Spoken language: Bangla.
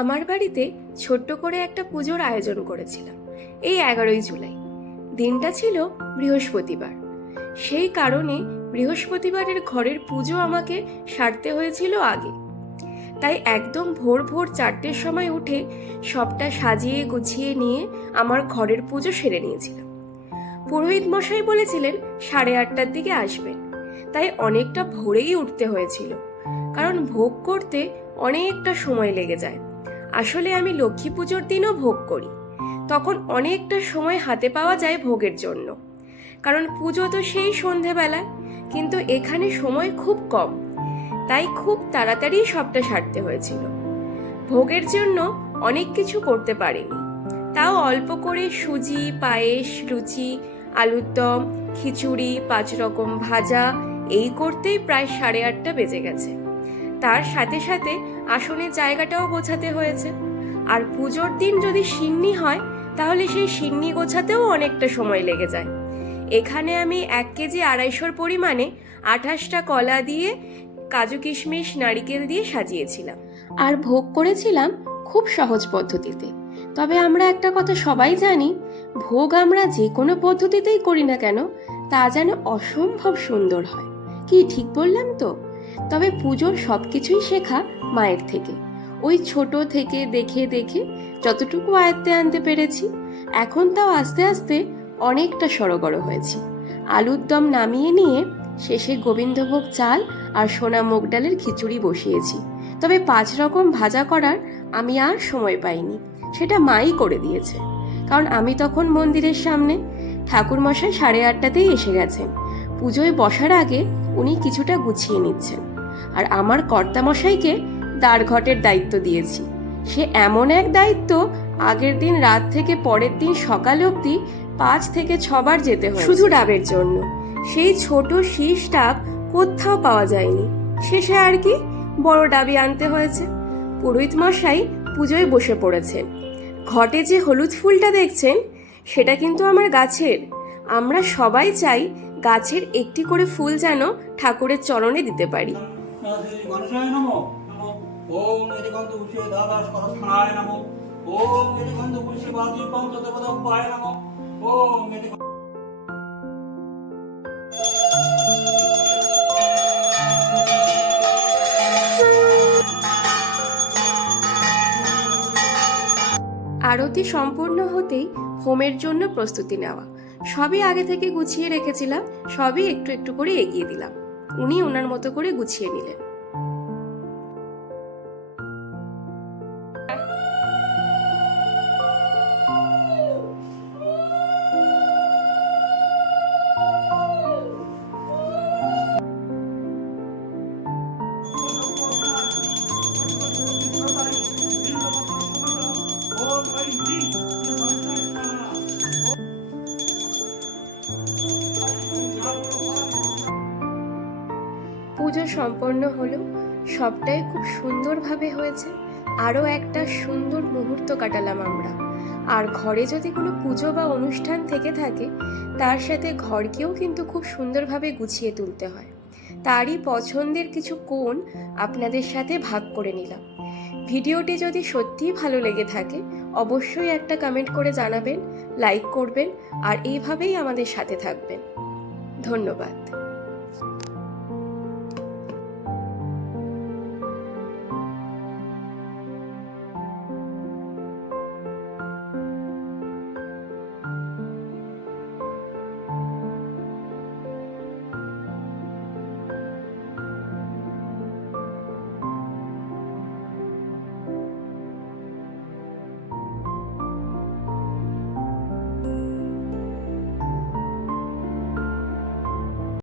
আমার বাড়িতে ছোট্ট করে একটা পুজোর আয়োজন করেছিলাম, এই এগারোই জুলাই। দিনটা ছিল বৃহস্পতিবার। সেই কারণে বৃহস্পতিবারের ঘরের পুজো আমাকে সারতে হয়েছিল আগে। তাই একদম ভোর ভোর চারটের সময় উঠে সবটা সাজিয়ে গুছিয়ে নিয়ে আমার ঘরের পুজো সেরে নিয়েছিলাম। পুরোহিত মশাই বলেছিলেন, সাড়ে আটটার দিকে আসবেন। তাই অনেকটা ভোরেই উঠতে হয়েছিল, কারণ ভোগ করতে অনেকটা সময় লেগে যায়। আসলে আমি লক্ষ্মী পুজোর দিনও ভোগ করি। তখন অনেকটা সময় হাতে পাওয়া যায় ভোগের জন্য। কারণ পুজো তো সেই সন্ধেবেলায়, কিন্তু এখানে সময় খুব কম। তাই খুব তাড়াতাড়ি সবটা সারতে হয়েছিল। ভোগের জন্য অনেক কিছু করতে পারিনি। তাও অল্প করে সুজি, পায়েস লুচি আলুর দম, খিচুড়ি, পাঁচ রকম ভাজা, এই করতেই প্রায় সাড়ে আটটা বেজে গেছে। তার সাথে সাথে আসনের জায়গাটাও গোছাতে হয়েছে। আর পুজোর দিন যদি সিন্নি হয়, তাহলে সেই সিন্নি গোছাতেও অনেকটা সময় লেগে যায়। এখানে আমি এক কেজি আড়াইশোর পরিমাণে আঠাশটা কলা দিয়ে কাজু কিশমিশ, নারিকেল দিয়ে সাজিয়েছিলাম। আর ভোগ করেছিলাম খুব সহজ পদ্ধতিতে। তবে আমরা একটা কথা সবাই জানি, ভোগ আমরা যে কোনো পদ্ধতিতেই করি না কেন, তা যেন অসম্ভব সুন্দর হয়। কি ঠিক বললাম তো? তবে পুজোর সব কিছুই শেখা মায়ের থেকে। ওই ছোট থেকে দেখে দেখে যতটুকু আয়ত্তে আনতে পেরেছি, এখন তাও আস্তে আস্তে অনেকটা সড়গড় হয়েছি। আলুর দম নামিয়ে নিয়ে শেষে গোবিন্দভোগ চাল আর সোনা মুগ ডালের খিচুড়ি বসিয়েছি। তবে পাঁচ রকম ভাজা করার আমি আর সময় পাইনি, সেটা মাই করে দিয়েছে। কারণ আমি তখন মন্দিরের সামনে ঠাকুরমশাই সাড়ে আটটাতেই এসে গেছেন। পুজোয় বসার আগে উনি কিছুটা গুছিয়ে নিচ্ছেন। আর আমার কর্তামশাইকে দ্বারঘটের দায়িত্ব দিয়েছি। সে এমন এক দায়িত্ব আগের দিন রাত থেকে পরের দিন সকাল অবধি পাঁচ থেকে ছবার যেতে হয় শুধু ডাবের জন্য। সেই ছোট শীষ ডাব কোথাও পাওয়া যায়নি। শেষে আর কি বড় ডাবি আনতে হয়েছে। পুরোহিত মশাই পুজোয় বসে পড়েছেন। ঘটে যে হলুদ ফুলটা দেখছেন, সেটা কিন্তু আমার গাছের। আমরা সবাই চাই গাছের একটি করে ফুল যেন ঠাকুরের চরণে দিতে পারি। শ্রী গণেশায় নমো নমো। ওম এদিগন্ত উষে দাদা সহস্রায় নমো। ওম এদিগন্ত উষে বাদি পঞ্চদেবতায় নমো। ওম আরতি সম্পূর্ণ হতেই হোমের জন্য প্রস্তুতি নেওয়া। সবই আগে থেকে গুছিয়ে রেখেছিলাম, সবই একটু একটু করে এগিয়ে দিলাম। উনি ওনার মতো করে গুছিয়ে নিলেন। পুজো সম্পন্ন হলো, সবটাই খুব সুন্দরভাবে হয়েছে। আরও একটা সুন্দর মুহূর্ত কাটালাম আমরা। আর ঘরে যদি কোনো পুজো বা অনুষ্ঠান থেকে থাকে, তার সাথে ঘরকেও কিন্তু খুব সুন্দরভাবে গুছিয়ে তুলতে হয়। তারই পছন্দের কিছু কোণ আপনাদের সাথে ভাগ করে নিলাম। ভিডিওটি যদি সত্যিই ভালো লেগে থাকে, অবশ্যই একটা কমেন্ট করে জানাবেন লাইক করবেন, আর এইভাবেই আমাদের সাথে থাকবেন। ধন্যবাদ।